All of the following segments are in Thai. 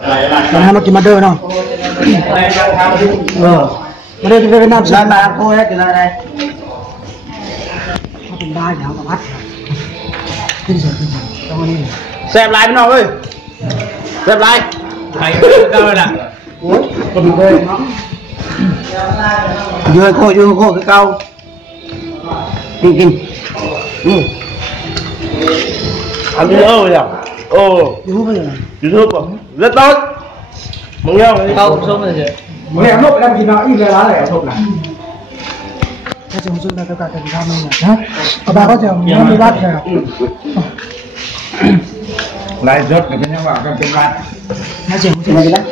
มาให้มากินมาเด้อเนาะมาเด้อจะเป็นน้ำร้านมาโอ้ยกินอะไรมาเป็นบ้าอย่างกับวัดขึ้นเสร็จตรงนี้แซ่บลายพี่น้องเอ้ยแซ่บลายไข่เก้าเลยนะโอ้ยคนเลยเนาะยืนโคคือเก้ากินอันนี้เลยอ่ะโอ้YouTubeป่ะrất tốt mừng nhau không số này vậy mừng em lúc em thì nó in ra lá này không này cái chúng tôi là tất cả các cái này hả bà có chồng nó mới bắt rồi lại rất là cái nhau vào cái tiền bạc hai chồng cái này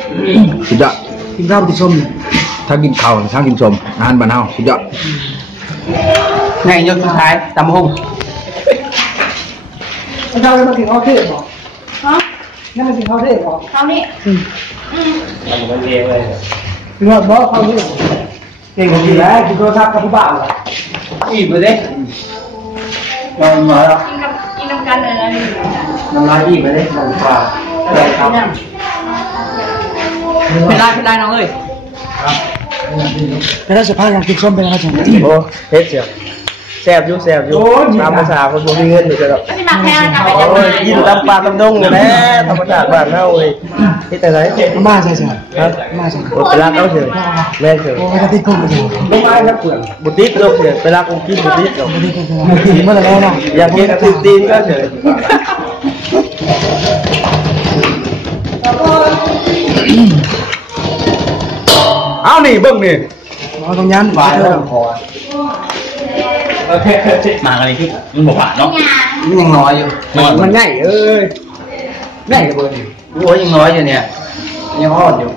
สุดยอดกินข้าวกินส้มถ้ากินข้าวถ้ากินส้มอาหารบ้านเฮาสุดยอดไงยกสุดท้ายตำหุ่งเราจะมากินข้าวเทศหรอฮะนี่มันกินข้าวเทศหรอข้าวนี่ทำมันเองเลยเรื่องบ่ข้าวนี่เก่งดีแล้วกินโทรศัพท์กับผู้บ่าวอิ่มไปดินอนมาแล้วกินน้ำกันเลยนะน้ำลายอิ่มไปดินอนฟ้าเลยครับเป็นไรน้องเอ้ยเป็นไรสุภาพยังกินส้มเป็นอะไรจังโอ้เฮ็ดเสียแซ่บอยู่ตามภาษาคนบ่มีเงินอยู่จะดอกโอ้ยกินตำปลาตำดงอยู่แล้วธรรมชาติบ้านเฮาเว้ยเฮ็ดจังได๋มาใช่ครับมาใช่โอ้ไปรักเอาเถอะแม่เถอะโอ้ยติดคุกบ่มาครับเพื่อนบ่ติดดอกเถอะไปรักองค์กินบ่ติดดอกบ่ติดเมื่อแล้วเนาะอยากกินก็ติดตีนก็เถอะเอานี่เบิ่งนี่เอาตรงยันหวานแล้วคอโอเคมาอะไรที่มันบอกว่าเนาะมันยังน้อยอยู่มันง่ายง่ายกับเบอร์นี่โอ้ยยังน้อยอยู่เนี่ยยังอ่อนอยู่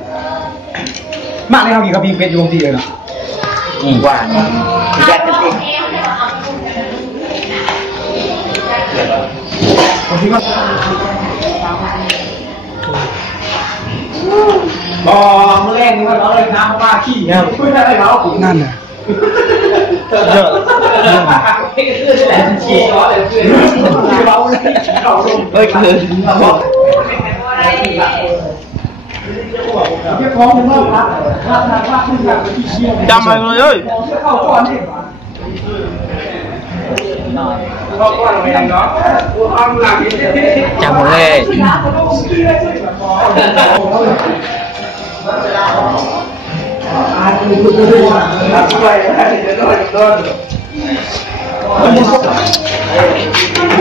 มากเลยครับกี่กระพีเป็ดอยู่ทีเลยนะหวานแยกกันเองบ่มื้อแรกนี่ว่าเราเลยน้ำมาขี้เนี่ยคุยได้เรานั่นน่ะเยอะขี้ร้อนเลยคือเราเลยเขาลงเฮ้ยคือจำไปเลยเอ้ยจำหมดเลย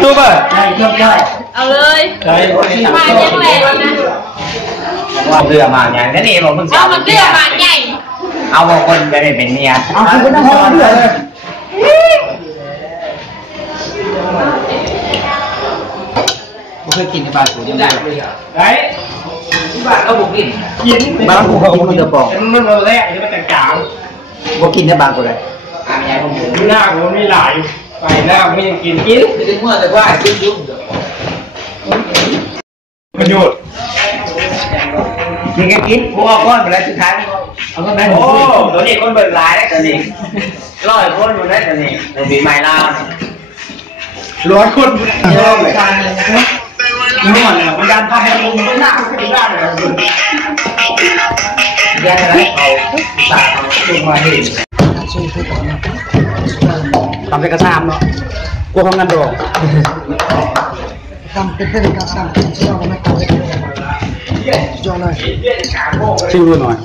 ตัวป่ะเอาเลยมาเยอะเลยนะว่าเรือมาใหญ่นั่นเองบอกมึงเอามันเรือมาใหญ่เอาบางคนจะได้เป็นเมียเอาคือเป็นน้องเรือเลยผมเคยกินในบ้านผมยังได้ไอ้ที่บ้านเขาบอกกินบ้านผมเขาบอกกินกระป๋องมันมาแรกจะมาแต่งกาวบอกกินในบ้านกูเลยอะไรผมหน้าผมไม่หลายไปหน้าไม่ยังกินจะเมื่อแต่ว่ากินยุ่งประโยชน์กินกันกินพวกก้อนไปแล้วสุดท้ายเอาก็ได้โอ้ตัวนี้คนเบิร์ดลายได้ตัวนี้100 คนอยู่ได้ตัวนี้ตัวปีใหม่ลาว100 คนเยอะเลยนี่หมดเลยมันดันพาให้ลุงไม่น่าไม่ได้เลยแย่อะไรเอาตาลงมาเห็นทำเป็นกระซามเนาะกลัวของงานดองทำเป็นกระซามเชื่อว่าไม่ตายจอเลยชิมดูหน่อย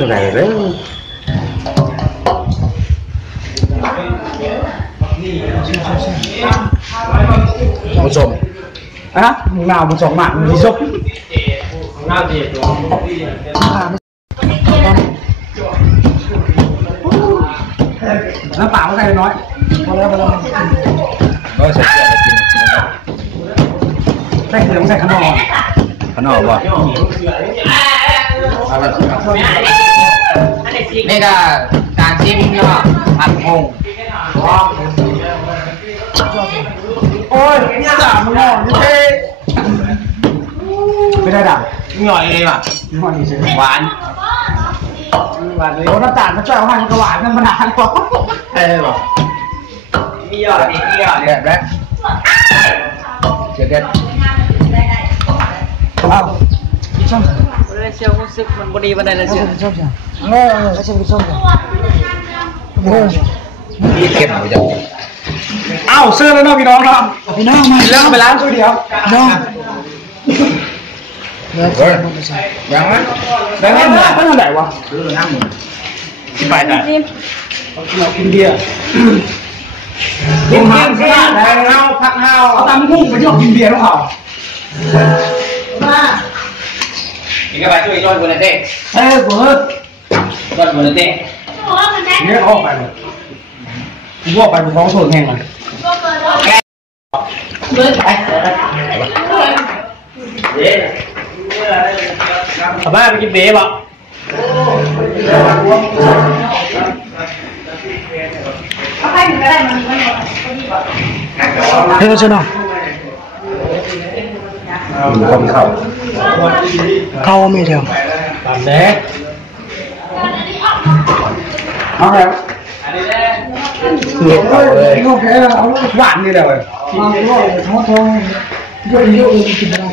ตัวไหนเด้อผสมฮะมึงนาวผสมมากมึงผสมน้ำเดือดน้ำเปล่าใส่น้อยพอแล้วก็ใส่เกลือกินใส่เกลือใส่ขนมป่ะนี่ก็การชิมเนาะผัดพงโอ้ยนี่ด่ามึงอ่ะนี่เท่ไม่ได้ด่าหน่อยเองอ่ะหน่อยสิหวานโอ้น้ำตาลมันช่วยเอาให้มันก็หวานมันนานกว่าบอกมีหยอดแบบแล้วเดี๋ยวเด็ด อ้าวชอบ เลยเชียวรู้สึกมันบดีบันไดเลยเชียว ชอบแล้วฉันไปชอบเก็บเอาจังอ้าวเสื้อแล้วน้องพี่น้องครับพี่น้องมาแล้วไปล้างช่วยเดียวน้องยังไหมยังไงมันอะไรวะที่ไปไหนเรากินเบียร์กินเบียร์แดงเฮาพักเฮาเอาตามพุ่งไปที่เรากินเบียร์หรือเปล่าอีกอะไรช่วยย้อนบนเต้เฮ้ยเบิร์ดย้อนบนเต้เนี่ยออกไปเลยกูว่าไปเป็นท้องโซนแห้งเลยเบิร์ดไปสบายไปกินเบย์ป่ะเอาไปถึงก็ได้มันเฮ้ยชนะคนเข้าไม่เดียวตามแดกเอาแล้วคือเอาเลยโอเคเอาหวานนี่แหละเว้ยกินเยอะเลยท้องเยอะกินไม่ได้